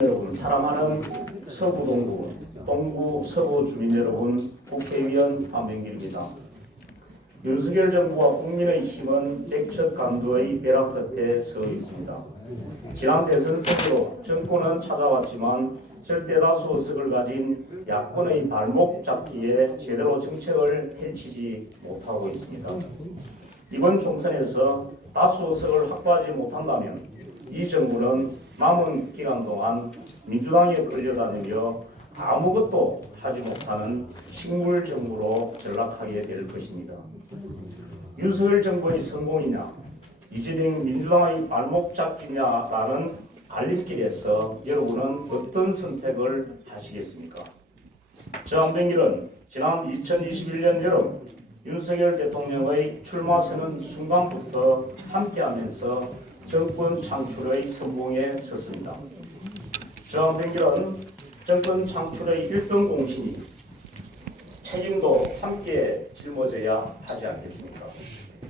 여러분, 사랑하는 서구 동구, 동구 서구 주민 여러분, 국회의원 한명길입니다. 윤석열 정부와 국민의힘은 백척 강도의 벼락 끝에 서 있습니다. 지난 대선 선거로 정권은 찾아왔지만 절대다수 의석을 가진 야권의 발목 잡기에 제대로 정책을 펼치지 못하고 있습니다. 이번 총선에서 다수 의석을 확보하지 못한다면 이 정부는 남은 기간 동안 민주당에 끌려다니며 아무것도 하지 못하는 식물 정부로 전락하게 될 것입니다. 윤석열 정부의 성공이냐, 이재명 민주당의 발목 잡기냐라는 갈림길에서 여러분은 어떤 선택을 하시겠습니까? 저 한명길은 지난 2021년 여름 윤석열 대통령의 출마 선언 순간부터 함께하면서 정권 창출의 성공에 섰습니다. 저 한명길은 정권 창출의 1등 공신이 책임도 함께 짊어져야 하지 않겠습니까?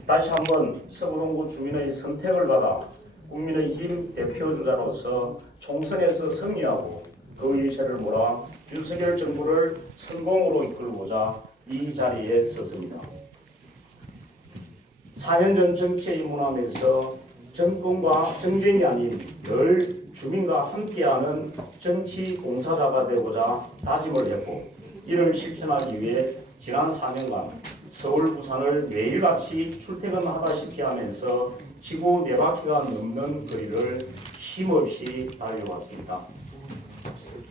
다시 한번 서구동구 주민의 선택을 받아 국민의힘 대표주자로서 총선에서 승리하고 그 일세를 몰아 윤석열 정부를 성공으로 이끌고자 이 자리에 섰습니다. 4년 전 정치에 입문하면서 정권과 정쟁이 아닌 늘 주민과 함께하는 정치 공사자가 되고자 다짐을 했고, 이를 실천하기 위해 지난 4년간 서울, 부산을 매일같이 출퇴근하다시피 하면서 지구 4바퀴가 넘는 거리를 쉼없이 달려왔습니다.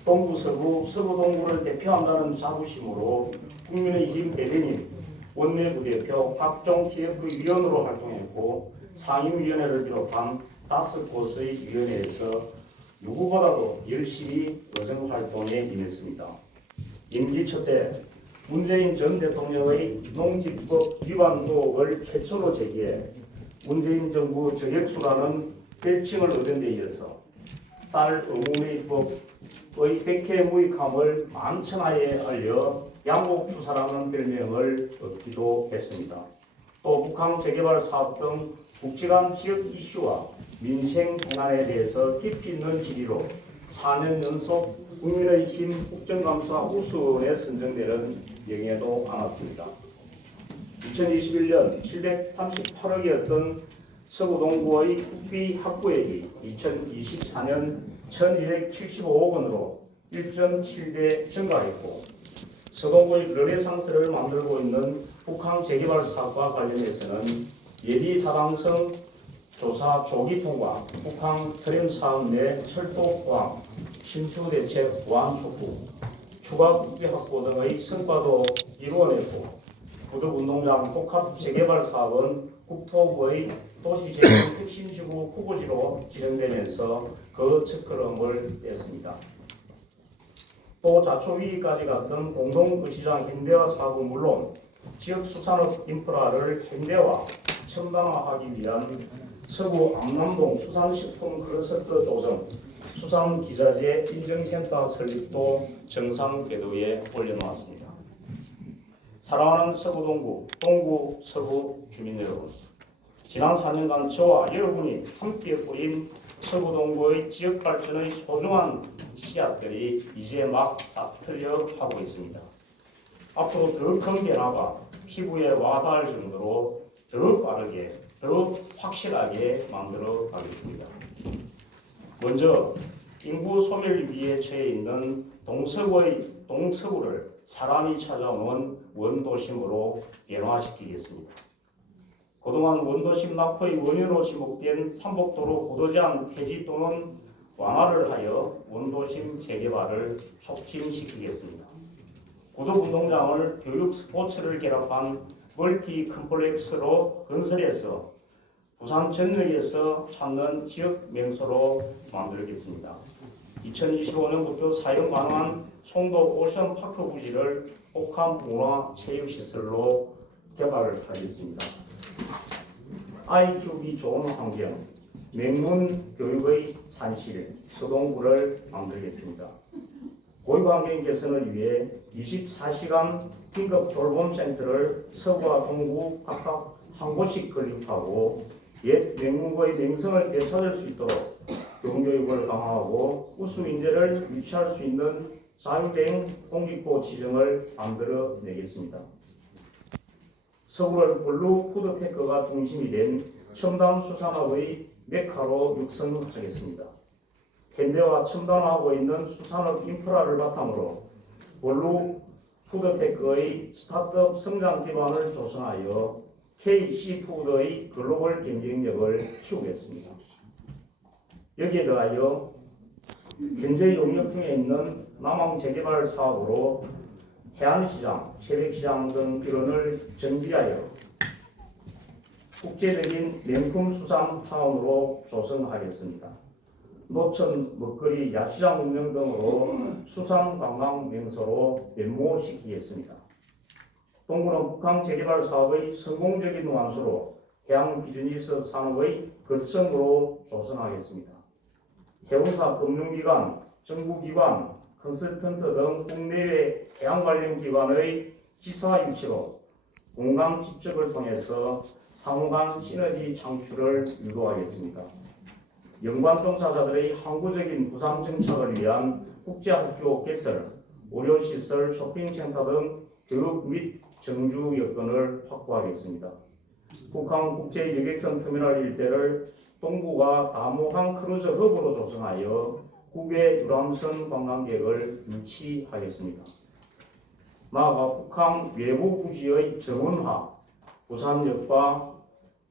동구 서구, 서구 동구를 대표한다는 자부심으로 국민의힘 대변인, 원내부대표, 각종 TF위원으로 활동했고 상임위원회를 비롯한 5곳의 위원회에서 누구보다도 열심히 의정활동에 임했습니다. 임기 첫 때 문재인 전 대통령의 농지법 위반 의혹을 최초로 제기해 문재인 정부 저격수라는 별칭을 얻은 데 이어서 쌀 의무위법의 백해 무익함을 만천하에 알려 양곡투사라는 별명을 얻기도 했습니다. 또 북한 재개발 사업 등 국지간 지역 이슈와 민생 현안에 대해서 깊이 있는 질의로 4년 연속 국민의힘 국정감사 우수원에 선정되는 영예도 안았습니다. 2021년 738억이었던 서구동구의 국비 확보액이 2024년 1275억 원으로 1.7배 증가했고, 서동구의 르네상스를 만들고 있는 북한 재개발 사업과 관련해서는 예비 타당성 조사 조기 통과, 북한 트램 사업 내 철도 포함, 신축 대책 보완 촉구, 추가 국비 확보 등의 성과도 이루어냈고, 구덕운동장 복합 재개발 사업은 국토부의 도시재생 핵심지구 후보지로 지정되면서 그 첫걸음을 뗐습니다. 또 자초위기까지 갔던 공동도시장 현대화 사업은 물론 지역 수산업 인프라를 현대화, 첨단화하기 위한 서구 암남동 수산식품 클러스터 조성, 수산기자재 인증센터 설립도 정상 궤도에 올려놓았습니다. 사랑하는 서구동구, 동구 서구 주민 여러분, 지난 4년간 저와 여러분이 함께 뿌린 서구동구의 지역발전의 소중한 씨앗들이 이제 막 싹틀려 하고 있습니다. 앞으로 더 큰 변화가 피부에 와닿을 정도로 더 빠르게, 더 확실하게 만들어 가겠습니다. 먼저 인구 소멸 위기에 처해 있는 동서구를 사람이 찾아오는 원도심으로 변화시키겠습니다. 그동안 원도심 낙후의 원인으로 지목된 삼복도로 고도제한 폐지 또는 완화를 하여 원도심 재개발을 촉진시키겠습니다. 구덕운동장을 교육 스포츠를 결합한 멀티 컴플렉스로 건설해서 부산 전역에서 찾는 지역 명소로 만들겠습니다. 2025년부터 사용 가능한 송도 오션파크 부지를 복합 문화체육시설로 개발하겠습니다. 아이 키우기 좋은 환경, 맹문 교육의 산실, 서동구를 만들겠습니다. 고위관계인 개선을 위해 24시간 긴급 돌봄센터를 서구와 동구 각각 한 곳씩 건립하고 옛 맹문고의 명성을 되찾을 수 있도록 교육을 강화하고 우수 인재를 유치할 수 있는 자율행 공립고 지정을 만들어내겠습니다. 서울을 블루 푸드테크가 중심이 된 첨단 수산업의 메카로 육성하겠습니다. 현대화 첨단화하고 있는 수산업 인프라를 바탕으로 블루 푸드테크의 스타트업 성장 기반을 조성하여 KC푸드의 글로벌 경쟁력을 키우겠습니다. 여기에 더하여 현재 용역 중에 있는 남항 재개발 사업으로 해안시장, 세백시장 등 일원을 정비하여 국제적인 명품 수산 타운으로 조성하겠습니다. 노천, 먹거리, 야시장 운영 등으로 수산 관광 명소로 변모시키겠습니다. 동구는 북한 재개발 사업의 성공적인 완수로 해양 비즈니스 산업의 거점으로 조성하겠습니다. 해운사 금융기관, 정부기관, 컨설턴트 등 국내외 해양 관련 기관의 지사 유치로 공감 집적을 통해서 상호 간 시너지 창출을 유도하겠습니다. 연관 종사자들의 항구적인 부산 정착을 위한 국제학교 개설, 의료시설, 쇼핑센터 등 교육 및 정주 여건을 확보하겠습니다. 북한 국제 여객선 터미널 일대를 동구가 다모항 크루즈 허브로 조성하여 국외 유람선 관광객을 유치하겠습니다. 나아가 북한 외부 부지의 정원화, 부산역과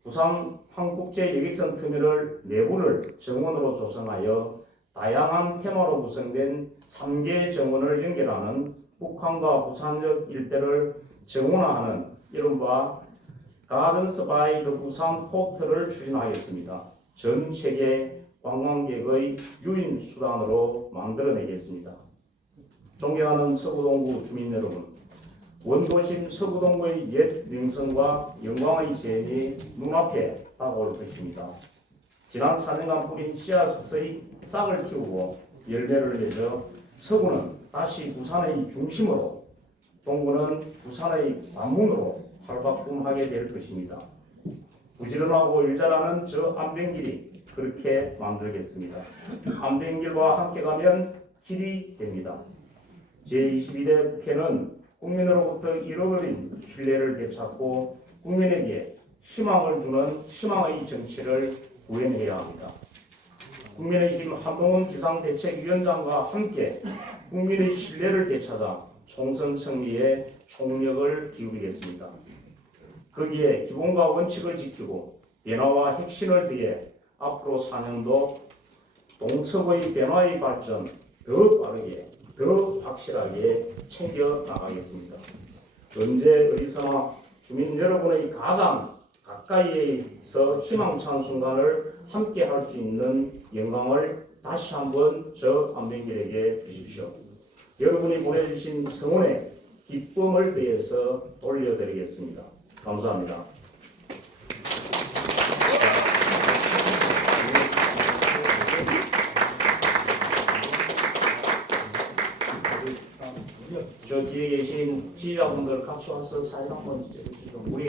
부산 한국제 여객선 터미널 내부를 정원으로 조성하여 다양한 테마로 구성된 3개 정원을 연결하는 북한과 부산역 일대를 정원화하는 이른바 가든스 바이 더 부산 포트를 추진하겠습니다. 전 세계 관광객의 유인 수단으로 만들어내겠습니다. 존경하는 서구동구 주민 여러분, 원도심 서구동구의 옛 명성과 영광의 재현이 눈앞에 다가올 것입니다. 지난 4년간 뿌린 씨앗의 싹을 틔우고 열매를 맺어 서구는 다시 부산의 중심으로, 동구는 부산의 관문으로 활박꿈하게 될 것입니다. 부지런하고 일잘하는 저 안변길이 그렇게 만들겠습니다. 안변길과 함께 가면 길이 됩니다. 제22대 국회는 국민으로부터 잃어버린 신뢰를 되찾고 국민에게 희망을 주는 희망의 정치를 구현해야 합니다. 국민의힘 한동훈 비상대책위원장과 함께 국민의 신뢰를 되찾아 총선 승리에 총력을 기울이겠습니다. 거기에 기본과 원칙을 지키고 변화와 혁신을 위해 앞으로 4년도 동서의 변화의 발전 더 빠르게, 더 확실하게 챙겨 나가겠습니다. 언제 어디서나 주민 여러분의 가장 가까이에서 희망찬 순간을 함께 할 수 있는 영광을 다시 한번 저 안병길에게 주십시오. 여러분이 보내주신 성원에 기쁨을 더해서 돌려드리겠습니다. 감사합니다. 저 뒤에 계신 지휘자분들 같이 와서 사진 한번 찍으시죠. 우리